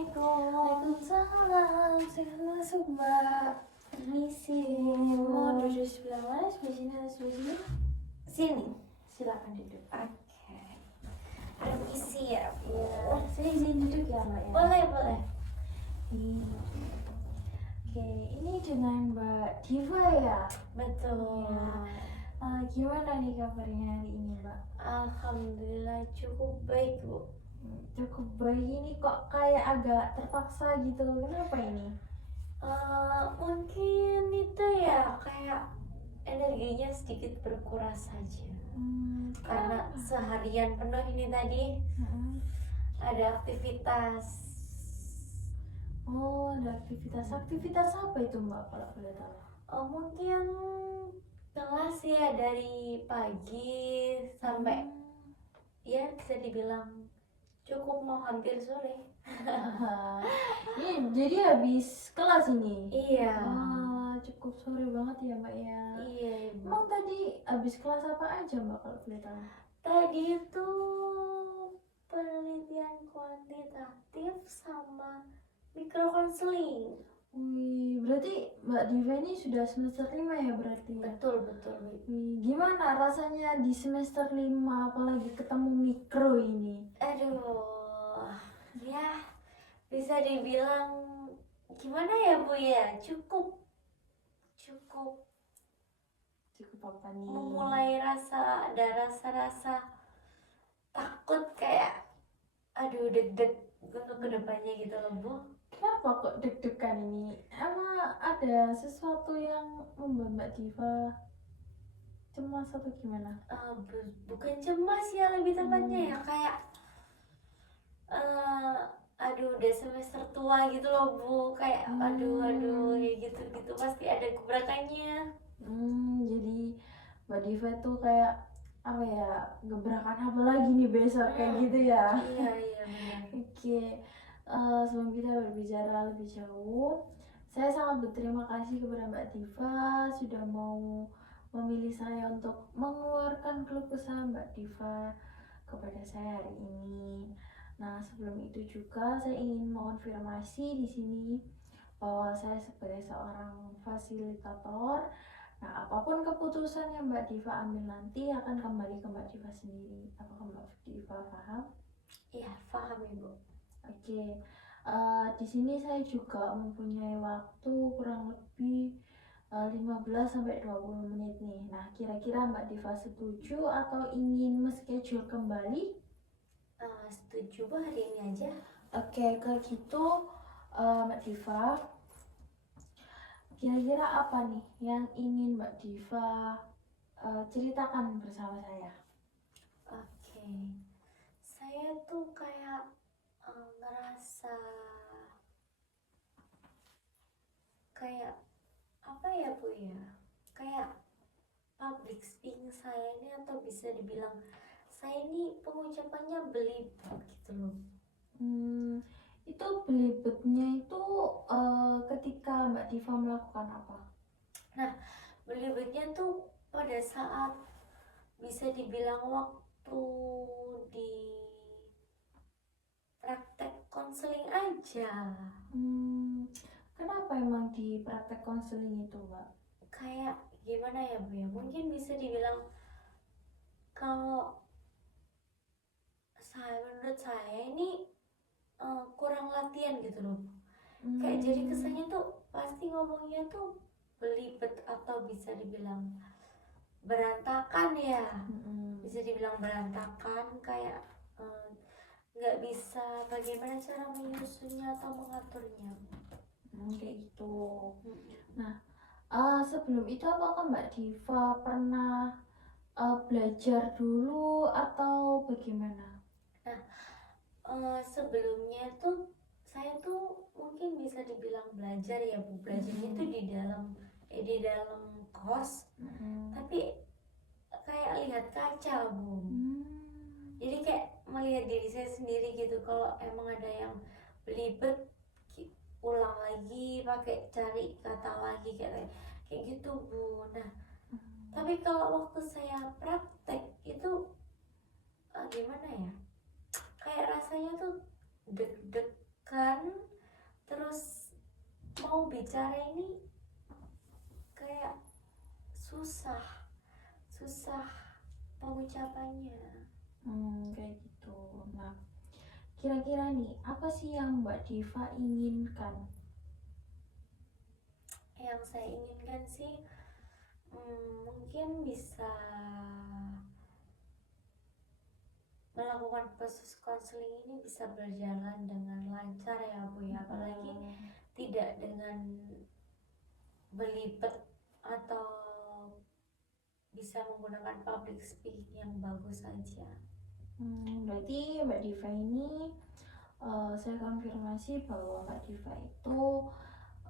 Assalamualaikum. Waalaikumsalam. Silahkan masuk, Mbak. Permisi. Mau duduk sebelah mana? Sebelah sini atau sebelah sini? Sini. Silakan duduk. Oke. Permisi ya, Bu. Ya, saya izin duduk ya, Mbak ya. Boleh, boleh. Oke, ini dengan Mbak Diva ya. Betul. Gimana nih kabarnya hari ini, Mbak? Alhamdulillah cukup baik, Bu. Cukup baik, ini kok kayak agak terpaksa gitu. Kenapa ini? Mungkin itu ya kayak energinya sedikit berkuras saja. Karena seharian penuh ini tadi ada aktivitas. Oh, ada aktivitas. Aktivitas apa itu, Mbak, kalau boleh tahu? Mungkin kelas ya dari pagi sampai ya bisa dibilang cukup mau hampir sore. Ini jadi habis kelas ini? Iya. Cukup sore banget ya, Mbak ya. Iya, Ibu. Emang tadi habis kelas apa aja, Mbak, kalau boleh tahu? Tadi itu penelitian kuantitatif sama mikrokonseling. Wih, berarti Mbak Diva ini sudah semester 5 ya berarti ya? Betul, betul. Wih, gimana rasanya di semester 5 apalagi ketemu mikro ini? Aduh, ya bisa dibilang gimana ya, Bu ya? Cukup Cukup apa nih? memulai ada rasa takut kayak aduh deg-deg untuk kedepannya gitu loh, Bu. Kenapa kok deg-degan ini? Emang ada sesuatu yang membuat Mbak Diva cemas atau gimana? Bukan cemas ya, lebih tepatnya ya kayak aduh udah semester tua gitu loh, Bu. Kayak aduh ya gitu pasti ada gebrakannya. Jadi Mbak Diva tuh kayak apa ya, gebrakan apa lagi nih besok kayak gitu ya? Iya benar. Oke, sebelum kita berbicara lebih jauh, saya sangat berterima kasih kepada Mbak Diva sudah mau memilih saya untuk mengeluarkan keluh kesah Mbak Diva kepada saya hari ini. Nah, sebelum itu juga saya ingin mengonfirmasi di sini bahwa saya sebagai seorang fasilitator, nah apapun keputusan yang Mbak Diva ambil nanti akan kembali ke Mbak Diva sendiri. Apakah Mbak Diva paham? Iya, paham, Ibu. Oke, di sini saya juga mempunyai waktu kurang lebih 15-20 menit nih. Nah, kira-kira Mbak Diva setuju atau ingin men-schedule kembali? Setuju, Bu, hari ini aja. Oke, kalau gitu Mbak Diva, kira-kira apa nih yang ingin Mbak Diva ceritakan bersama saya? Oke. Saya tuh kayak ngerasa kayak apa ya, Bu ya? Kayak public speaking saya ini, atau bisa dibilang saya ini pengucapannya belibet gitu loh. Itu belibetnya itu ketika Mbak Diva melakukan apa? Nah, belibetnya tuh pada saat bisa dibilang waktu di praktek konseling aja. Kenapa emang di praktek konseling itu, Mbak? Kayak gimana ya, Bu ya? Mungkin bisa dibilang kalau menurut saya ini kurang latihan gitu loh. Kayak jadi kesannya tuh pasti ngomongnya tuh belibet atau bisa dibilang berantakan ya. Bisa dibilang berantakan, kayak nggak bisa bagaimana cara menyusunnya atau mengaturnya. Kayak gitu. Nah, sebelum itu apakah Mbak Diva pernah belajar dulu atau bagaimana? Sebelumnya tuh saya tuh mungkin bisa dibilang belajar ya, Bu. Belajarnya tuh di dalam kos, tapi kayak lihat kaca, Bu. Jadi kayak melihat diri saya sendiri gitu. Kalau emang ada yang belibet, ulang lagi, pakai cari kata lagi kayak gitu, Bu. Nah, tapi kalau waktu saya praktek itu gimana ya, kayak rasanya tuh deg-degan susah pengucapannya. Kayak gitu. Nah, kira-kira nih, apa sih yang Mbak Diva inginkan? Yang saya inginkan sih mungkin bisa melakukan proses konseling ini bisa berjalan dengan lancar ya Bu ya, apalagi tidak dengan belibet atau bisa menggunakan public speaking yang bagus saja. Berarti Mbak Diva ini saya konfirmasi bahwa Mbak Diva itu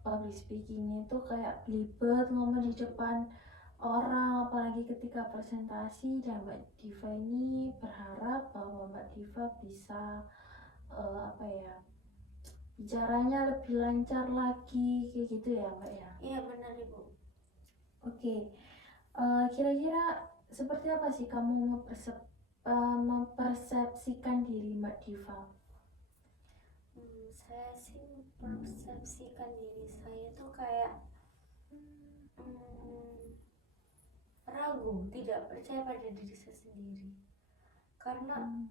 public speakingnya itu kayak belibet ngomong di depan orang, apalagi ketika presentasi. Dan Mbak Diva ini berharap bahwa Mbak Diva bisa bicaranya lebih lancar lagi, kayak gitu ya Mbak ya. Iya benar Ibu. Oke, kira-kira seperti apa sih kamu mempersepsikan diri Mbak Diva? Saya sih mempersepsikan diri saya tuh kayak ragu, tidak percaya pada diri saya sendiri, karena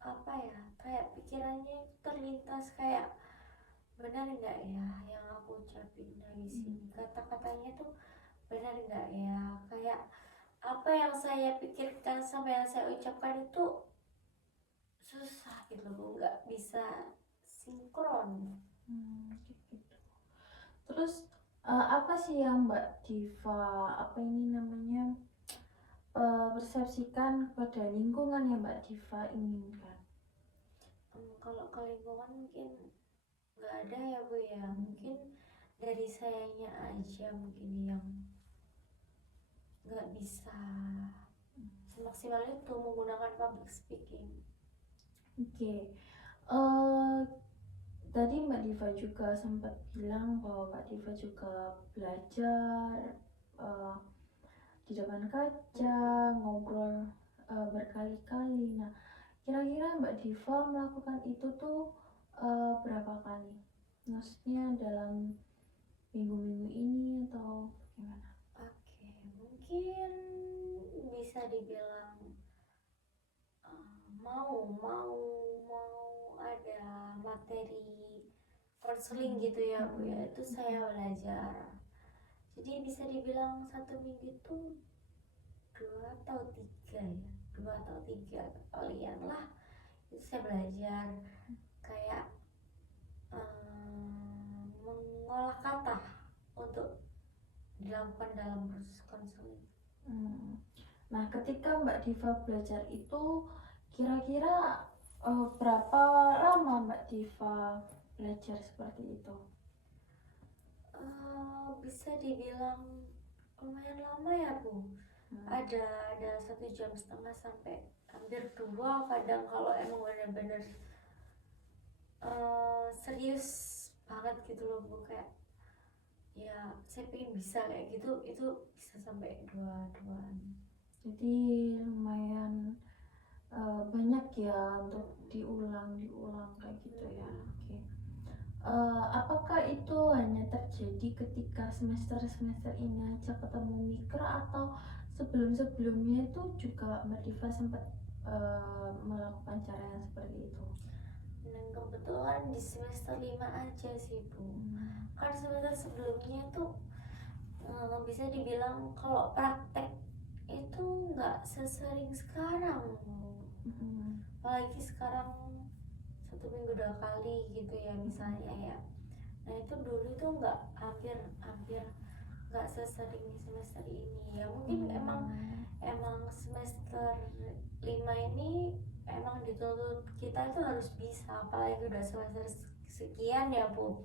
apa ya, kayak pikirannya terlintas kayak benar nggak ya yang aku ucapin dari sini, kata-katanya tuh benar nggak ya, kayak apa yang saya pikirkan sama yang saya ucapkan itu susah gitu loh, nggak bisa sinkron. Gitu. Terus apa sih yang Mbak Diva persepsikan kepada lingkungan yang Mbak Diva inginkan? Kalau ke lingkungan mungkin nggak ada ya Bu ya, mungkin dari sayanya aja mungkin yang nggak bisa semaksimal itu menggunakan public speaking. Oke. Tadi Mbak Diva juga sempat bilang bahwa Mbak Diva juga belajar di depan kaca, ngobrol berkali-kali. Nah, kira-kira Mbak Diva melakukan itu tuh berapa kali? Maksudnya dalam minggu-minggu ini atau gimana? Oke, mungkin bisa dibilang mau ada materi konseling gitu ya Bu ya, itu saya belajar. Jadi bisa dibilang 1 minggu itu 2 atau 3 kalian lah itu saya belajar kayak mengolah kata untuk dilakukan dalam proses konseling. Nah, ketika Mbak Diva belajar itu, kira-kira berapa lama Mbak Diva belajar seperti itu? Bisa dibilang lumayan lama ya Bu. Ada 1,5 jam sampai hampir 2 kadang, kalau emang benar-benar serius banget gitu loh Bu, kayak ya saya pengen bisa kayak gitu, itu bisa sampai 2-2an. Jadi lumayan banyak ya untuk diulang kayak gitu ya. Oke. Apakah itu hanya terjadi ketika semester ini aja ketemu Mikra, atau sebelumnya itu juga Mbak Diva sempat melakukan cara yang seperti itu? Dan kebetulan di semester 5 aja sih Bu. Kan semester sebelumnya tuh bisa dibilang kalau praktek itu nggak sesering sekarang Bu. Apalagi sekarang 1 minggu 2 kali gitu ya misalnya ya. Nah itu dulu tuh nggak, hampir nggak sesering semester ini ya. Mungkin emang semester 5 ini emang dituntut kita itu harus bisa, apalagi udah semester sekian ya Bu.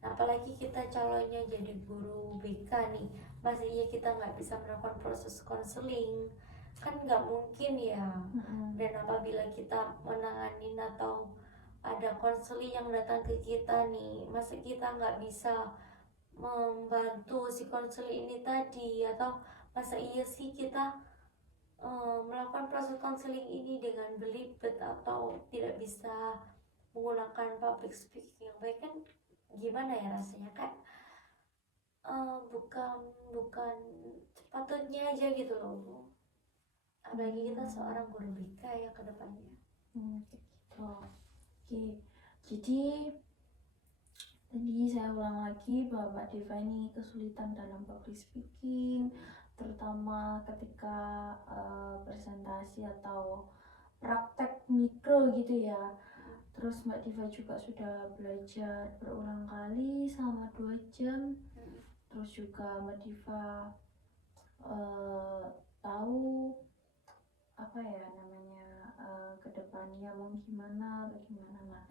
Nah, apalagi kita calonnya jadi guru BK nih, masa iya kita nggak bisa melakukan proses konseling, kan nggak mungkin ya. Dan apabila kita menangani atau ada konseling yang datang ke kita nih, masa kita nggak bisa membantu si konseling ini tadi, atau masa iya sih kita melakukan proses konseling ini dengan belibet atau tidak bisa menggunakan public speaking yang baik, kan gimana ya rasanya, kan bukan bukan sepatutnya aja gitu loh Bu. Apalagi kita seorang guru BK ya ke depannya. Gitu. Oke, jadi tadi saya ulang lagi bahwa Mbak Diva ini kesulitan dalam public speaking, terutama ketika presentasi atau praktek mikro gitu ya. Terus Mbak Diva juga sudah belajar berulang kali selama 2 jam. Terus juga Mbak Diva tahu apa ya namanya kedepannya mau gimana atau gimana. Nah,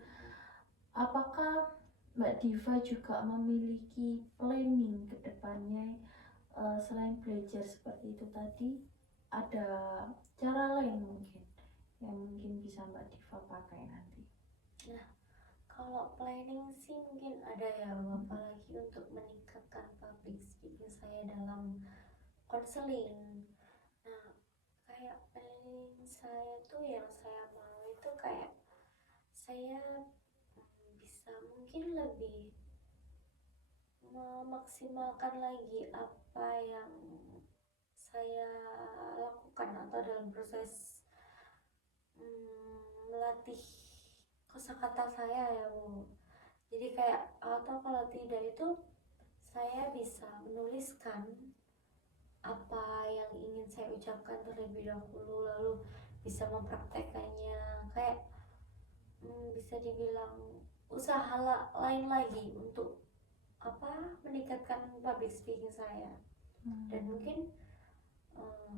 apakah Mbak Diva juga memiliki planning kedepannya selain belajar seperti itu tadi, ada cara lain mungkin yang mungkin bisa Mbak Diva pakai nanti? Nah, kalau planning sih mungkin ada ya Bu, apalagi untuk meningkatkan public speaking saya dalam konseling. Nah, kayak planning saya tuh yang saya mau itu kayak saya bisa mungkin lebih memaksimalkan lagi apa yang saya lakukan atau dalam proses melatih kosakata saya ya Bu. Jadi kayak atau kalau tidak itu saya bisa menuliskan apa yang ingin saya ucapkan terlebih dahulu, lalu bisa mempraktekannya. Kayak bisa dibilang usaha lain lagi untuk meningkatkan public speaking saya. Dan mungkin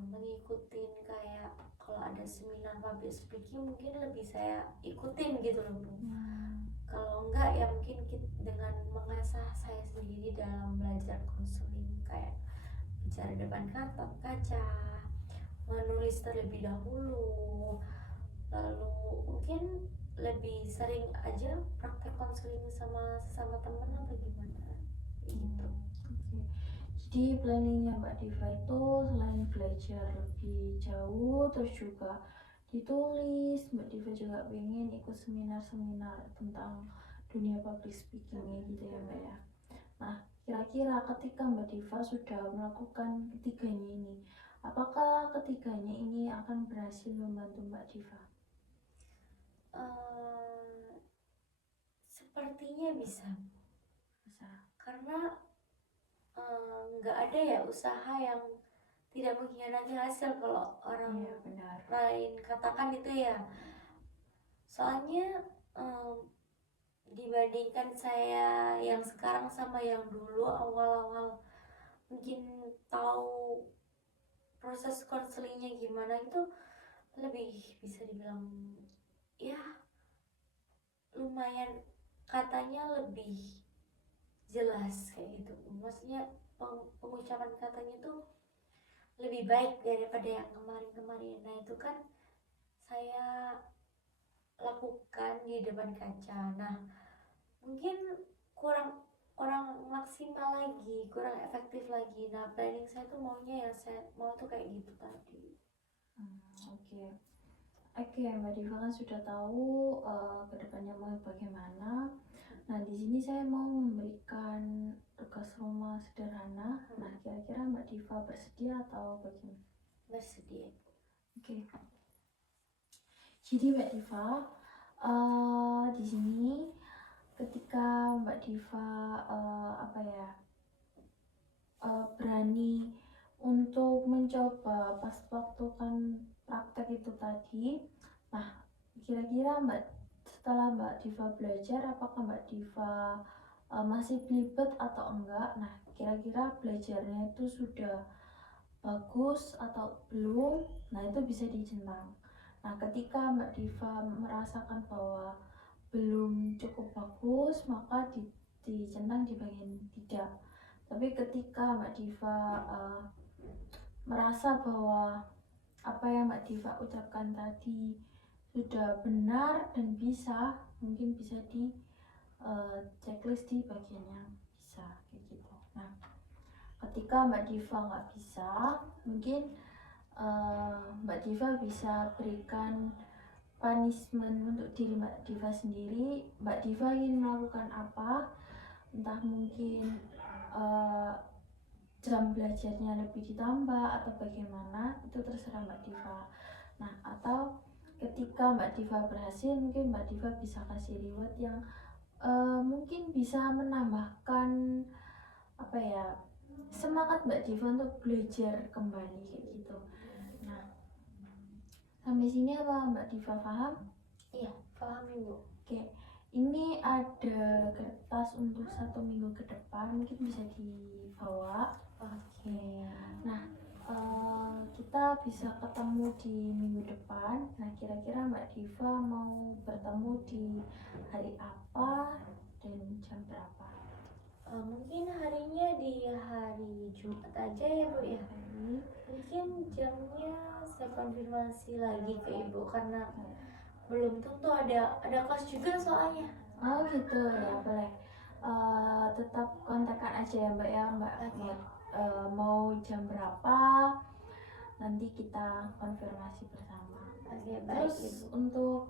mengikuti kayak kalau ada seminar public speaking mungkin lebih saya ikutin gitu loh Bu. Kalau enggak ya mungkin dengan mengasah saya sendiri dalam belajar konseling, kayak bicara depan kaca, menulis terlebih dahulu, lalu mungkin lebih sering aja praktek konseling sama sesama teman atau gimana gitu. Jadi planningnya Mbak Diva itu selain belajar lebih jauh, terus juga ditulis, Mbak Diva juga pengen ikut seminar-seminar tentang dunia public speaking gitu ya Mbak ya. Nah, kira-kira ketika Mbak Diva sudah melakukan ketiganya ini, apakah ketiganya ini akan berhasil membantu Mbak Diva? Sepertinya bisa. Karena nggak ada ya usaha yang tidak mengkhianati hasil kalau orang lain katakan itu ya. Soalnya dibandingkan saya yang sekarang sama yang dulu awal-awal mungkin tahu proses konselingnya gimana, itu lebih bisa dibilang ya lumayan, katanya lebih jelas kayak gitu. Maksudnya pengucapan katanya tuh lebih baik daripada yang kemarin-kemarin. Nah itu kan saya lakukan di depan kaca. Nah mungkin kurang maksimal lagi, kurang efektif lagi. Nah planning saya tuh maunya yang saya mau tuh kayak gitu tadi. Oke, Mbak Diva kan sudah tahu kedepannya mau bagaimana. Nah di sini saya mau memberikan tugas rumah sederhana. Nah kira-kira Mbak Diva bersedia atau bagaimana? Bersedia. Oke. Jadi Mbak Diva, di sini ketika Mbak Diva berani untuk mencoba pas waktu kan praktek itu tadi. Nah kira-kira setelah Mbak Diva belajar, apakah Mbak Diva masih belibet atau enggak? Nah kira-kira belajarnya itu sudah bagus atau belum? Nah itu bisa dicentang. Nah ketika Mbak Diva merasakan bahwa belum cukup bagus, maka dicentang di bagian tidak. Tapi ketika Mbak Diva merasa bahwa apa yang Mbak Diva ucapkan tadi sudah benar dan bisa, mungkin bisa di checklist di bagian yang bisa kayak gitu. Nah ketika Mbak Diva nggak bisa, mungkin Mbak Diva bisa berikan punishment untuk diri Mbak Diva sendiri. Mbak Diva ingin melakukan apa, entah mungkin jam belajarnya lebih ditambah atau bagaimana, itu terserah Mbak Diva. Nah, atau ketika Mbak Diva berhasil, mungkin Mbak Diva bisa kasih reward yang mungkin bisa menambahkan apa ya, semangat Mbak Diva untuk belajar kembali kayak gitu. Nah, sampai sini apa Mbak Diva paham? Iya, paham Ibu. Oke, ini ada kertas untuk 1 minggu ke depan, mungkin bisa dibawa. Oke. Nah, kita bisa ketemu di minggu depan. Nah, kira-kira Mbak Diva mau bertemu di hari apa dan jam berapa? Mungkin harinya di hari Jumat aja ya Bu ya. Mungkin jamnya saya konfirmasi lagi ke Ibu karena belum tentu ada kelas juga soalnya. Oh gitu ya, boleh. Tetap kontakkan aja ya Mbak ya, Mbak. Oke. Mau jam berapa? Nanti kita konfirmasi bersama. Oke, baik Terus Ibu. untuk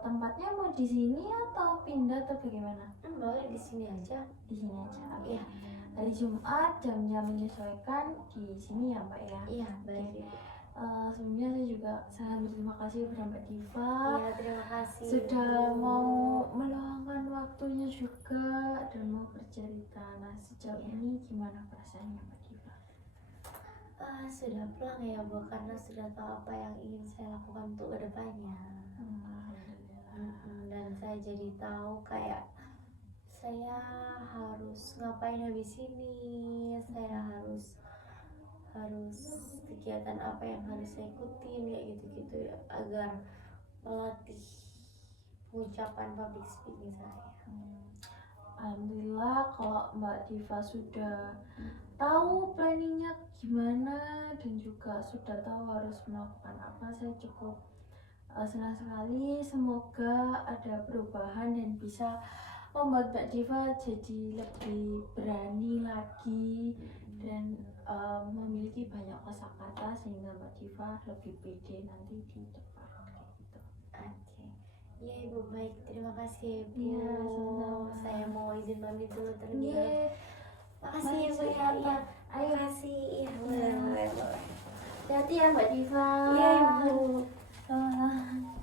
tempatnya mau di sini atau pindah atau bagaimana? Boleh di sini aja. Di sini aja. Oke. Iya. Hari Jumat jamnya menyesuaikan di sini ya Mbak ya. Iya, baik Ibu. Sebelumnya saya juga sangat berterima kasih kepada Mbak Diva. Iya, terima kasih Sudah Ibu. mau meluangkan waktunya juga dan mau bercerita. Nah, sejauh ini gimana perasaannya Mbak Diva? Sudah pulang ya Bu karena sudah tahu apa yang ingin saya lakukan untuk kedepannya. Dan saya jadi tahu kayak saya harus ngapain habis ini, saya harus kegiatan apa yang harus saya ikutin kayak gitu-gitu ya, agar melatih pengucapan public speaking saya. Alhamdulillah kalau Mbak Diva sudah tahu planningnya gimana dan juga sudah tahu harus melakukan apa, saya cukup senang sekali. Semoga ada perubahan dan bisa membuat Mbak Diva jadi lebih berani lagi dan memiliki banyak kosakata sehingga Mbak Diva lebih pede nanti di depan kayak gitu. Oke. Iya Ibu, baik, terima kasih Ibu. Iya, sama-sama. Saya mau izin pamit dulu terlebih Iya, dahulu. Makasih mari Ibu ya. selamat. Iya. Ayo. Makasih. Iya, boleh. Hati-hati ya Mbak Diva. Iya Ibu. Sama-sama.